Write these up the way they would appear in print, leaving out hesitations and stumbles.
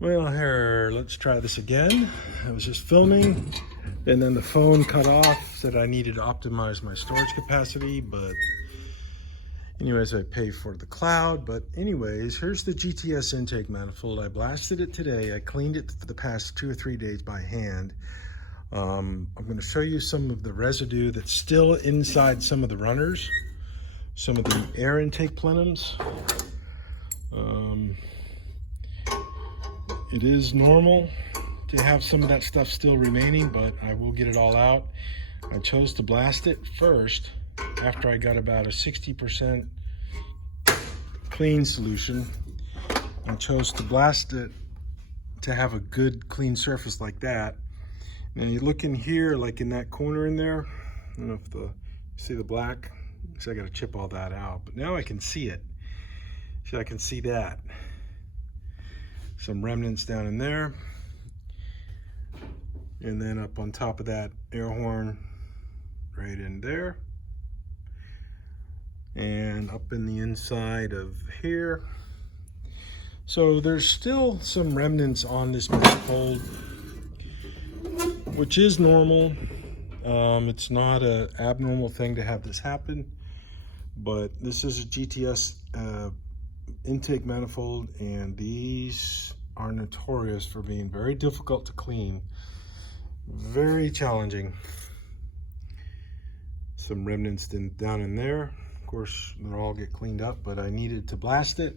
Well, here, let's try this again. I was just filming, and then the phone cut off, said I needed to optimize my storage capacity, but anyways, I pay for the cloud. But anyways, here's the GTS intake manifold. I blasted it today. I cleaned it for the past 2 or 3 days by hand. I'm going to show you some of the residue that's still inside some of the runners, some of the air intake plenums. It is normal to have some of that stuff still remaining, but I will get it all out. I chose to blast it first after I got about a 60% clean solution. I chose to blast it to have a good clean surface like that. Now you look in here, like in that corner in there, I don't know if you see the black, so I got to chip all that out, but now I can see it. See, I can see that. Some remnants down in there. And then up on top of that air horn, right in there. And up in the inside of here. So there's still some remnants on this manifold, which is normal. It's not an abnormal thing to have this happen, but this is a GTS intake manifold, and these are notorious for being very difficult to clean, very challenging. Some remnants down in there. Of course, they'll all get cleaned up, but I needed to blast it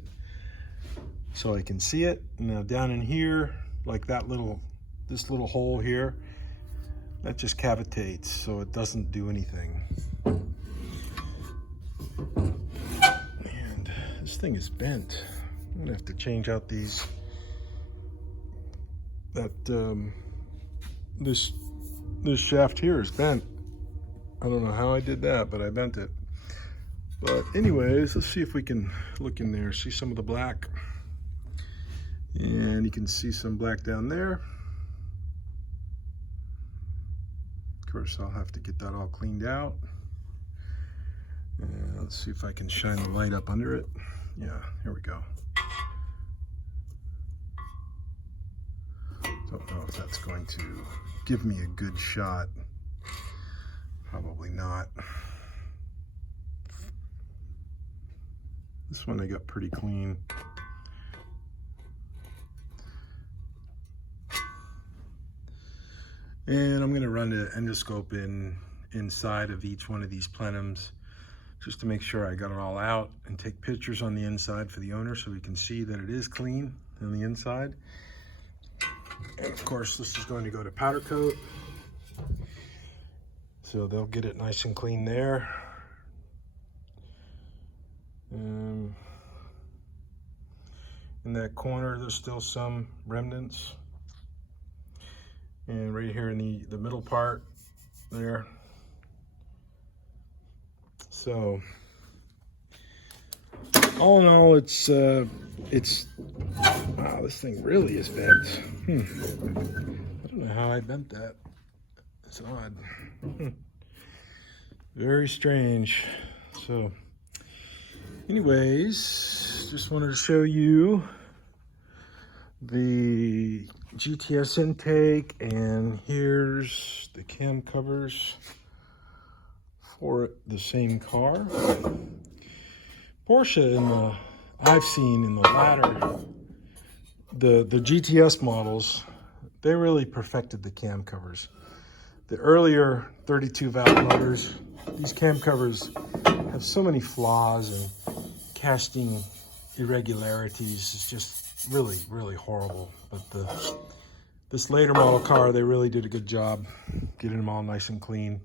so I can see it. Now down in here, like this little hole here, that just cavitates, so it doesn't do anything. And this thing is bent. I'm gonna have to change out these. This shaft here is bent. I don't know how I did that, but I bent it. But anyways, let's see if we can look in there, see some of the black. And you can see some black down there. Of course, I'll have to get that all cleaned out. And let's see if I can shine the light up under it. Yeah, here we go. Don't know if that's going to give me a good shot. Probably not. This one I got pretty clean. And I'm gonna run the endoscope inside of each one of these plenums just to make sure I got it all out, and take pictures on the inside for the owner so we can see that it is clean on the inside. And of course, this is going to go to powder coat, so they'll get it nice and clean there. In that corner, there's still some remnants. And right here in the middle part there. So all in all, it's wow, this thing really is bent. I don't know how I bent that. It's odd. Very strange. So anyways, just wanted to show you the GTS intake, and here's the cam covers for the same car. Porsche, I've seen in the latter, the GTS models, they really perfected the cam covers. The earlier 32 valve motors, these cam covers have so many flaws and casting irregularities. It's just really, really horrible. But this later model car, they really did a good job getting them all nice and clean.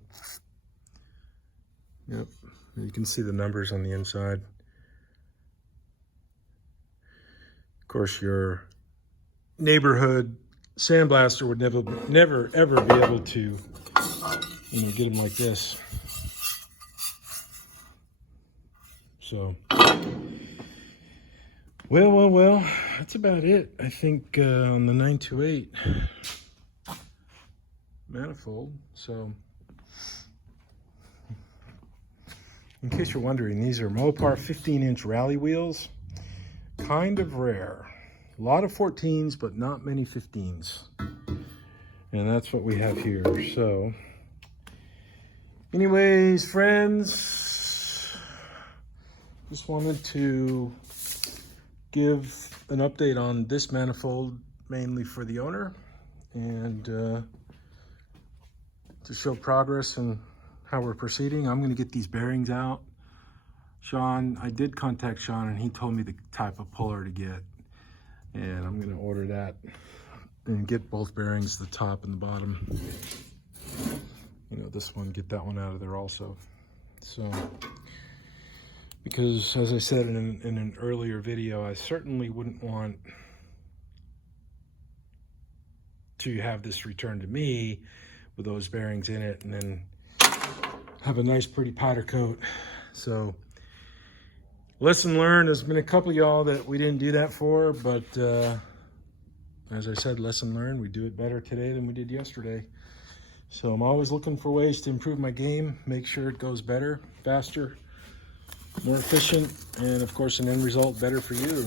Yep, you can see the numbers on the inside. Of course, your neighborhood sandblaster would never ever be able to, get them like this. So, well, that's about it, I think, on the 928 manifold. So, in case you're wondering, these are Mopar 15-inch rally wheels. Kind of rare. A lot of 14s, but not many 15s. And that's what we have here. So, anyways, friends, just wanted to give an update on this manifold, mainly for the owner, and to show progress and how we're proceeding. I'm going to get these bearings out. Sean, I did contact Sean, and he told me the type of puller to get, and I'm going to order that and get both bearings, the top and the bottom. You know, this one, get that one out of there also. So, because as I said in an earlier video, I certainly wouldn't want to have this returned to me with those bearings in it and then have a nice pretty powder coat. So lesson learned. There's been a couple of y'all that we didn't do that for, but as I said, lesson learned. We do it better today than we did yesterday. So I'm always looking for ways to improve my game, make sure it goes better, faster, more efficient, and of course an end result better for you.